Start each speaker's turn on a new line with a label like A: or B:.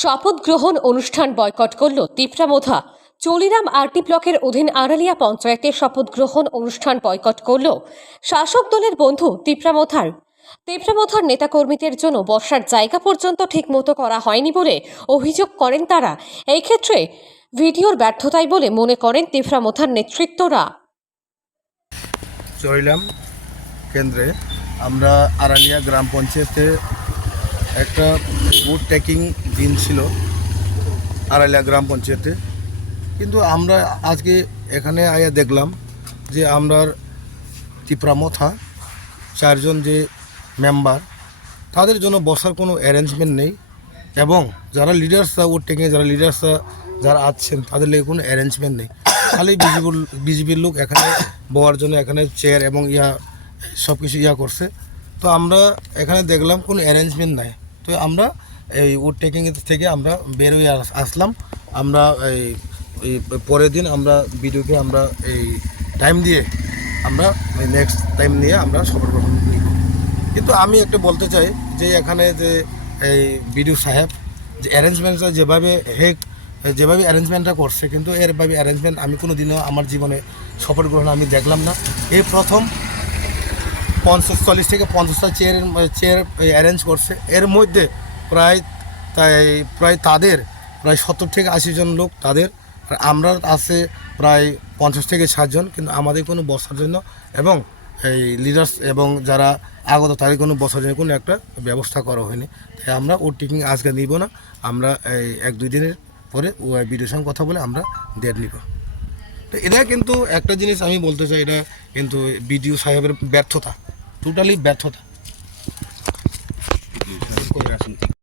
A: শপথ গ্রহণ অনুষ্ঠান বয়কট করল তিপ্রামোধা চলিরাম আরটি ব্লকের অধীন আড়ালিয়া পঞ্চায়েতের শপথ গ্রহণ অনুষ্ঠান বয়কট করল শাসক দলের বন্ধু তিপ্রামোধার তিপ্রামোধার নেতাকর্মীদের জন্য বসার জায়গা পর্যন্ত ঠিকমতো করা হয়নি বলে অভিযোগ করেন তারা। এই ক্ষেত্রে ভিডিওর ব্যর্থতাই বলে মনে করেন তিপ্রামোধার নেতৃত্বরা।
B: চড়িলাম কেন্দ্রে আমরা আড়ালিয়া গ্রাম পঞ্চায়েতে একটা বুট ট্যাকিং দিন ছিল আড়াইলা গ্রাম পঞ্চায়েতে। কিন্তু আমরা আজকে এখানে আয়া দেখলাম যে আমরা তিপ্রামথা চারজন যে মেম্বার তাদের জন্য বসার কোনো অ্যারেঞ্জমেন্ট নেই এবং যারা লিডার্সরা ওর টেকে যারা লিডার্সরা যারা আছেন, তাদের লেগে কোনো অ্যারেঞ্জমেন্ট নেই। খালি বিজেপির বিজেপির লোক এখানে বওয়ার জন্য এখানে চেয়ার এবং ইয়া সব কিছু ইয়া করছে। তো আমরা এখানে দেখলাম কোনো অ্যারেঞ্জমেন্ট নাই। তো আমরা এই উড টেকিং থেকে আমরা বেরোয় আসলাম। আমরা এই পরের দিন আমরা ভিডিওকে আমরা এই টাইম দিয়ে আমরা নেক্সট টাইম নিয়ে আমরা সফর গ্রহণ নিব কিন্তু আমি একটা বলতে চাই যে এখানে যে এই বিডিও সাহেব, যে অ্যারেঞ্জমেন্টটা যেভাবে হেক, যেভাবে অ্যারেঞ্জমেন্টটা করছে, কিন্তু এরভাবে অ্যারেঞ্জমেন্ট আমি কোনো দিনও আমার জীবনে শপথ গ্রহণ আমি দেখলাম না। এই প্রথম পঞ্চাশ চল্লিশ থেকে পঞ্চাশটা চেয়ার চেয়ার অ্যারেঞ্জ করছে। এর মধ্যে প্রায় তাই, প্রায় তাদের, প্রায় সত্তর থেকে আশি জন লোক তাদের, আর আমরা আছে প্রায় পঞ্চাশ থেকে ষাটজন কিন্তু আমাদের কোনো বসার জন্য এবং এই লিডার্স এবং যারা আগত তাদের কোনো বসার জন্য কোনো একটা ব্যবস্থা করা হয়নি। তাই আমরা ও টিকিং আজকে নিব না, আমরা এই এক দুই দিনের পরে ও বিডিওর সঙ্গে কথা বলে আমরা ডেট নিব। তো এটা কিন্তু একটা জিনিস আমি বলতে চাই, এটা কিন্তু বিডিও সাহেবের ব্যর্থতা টোটালি ব্যর্থতা।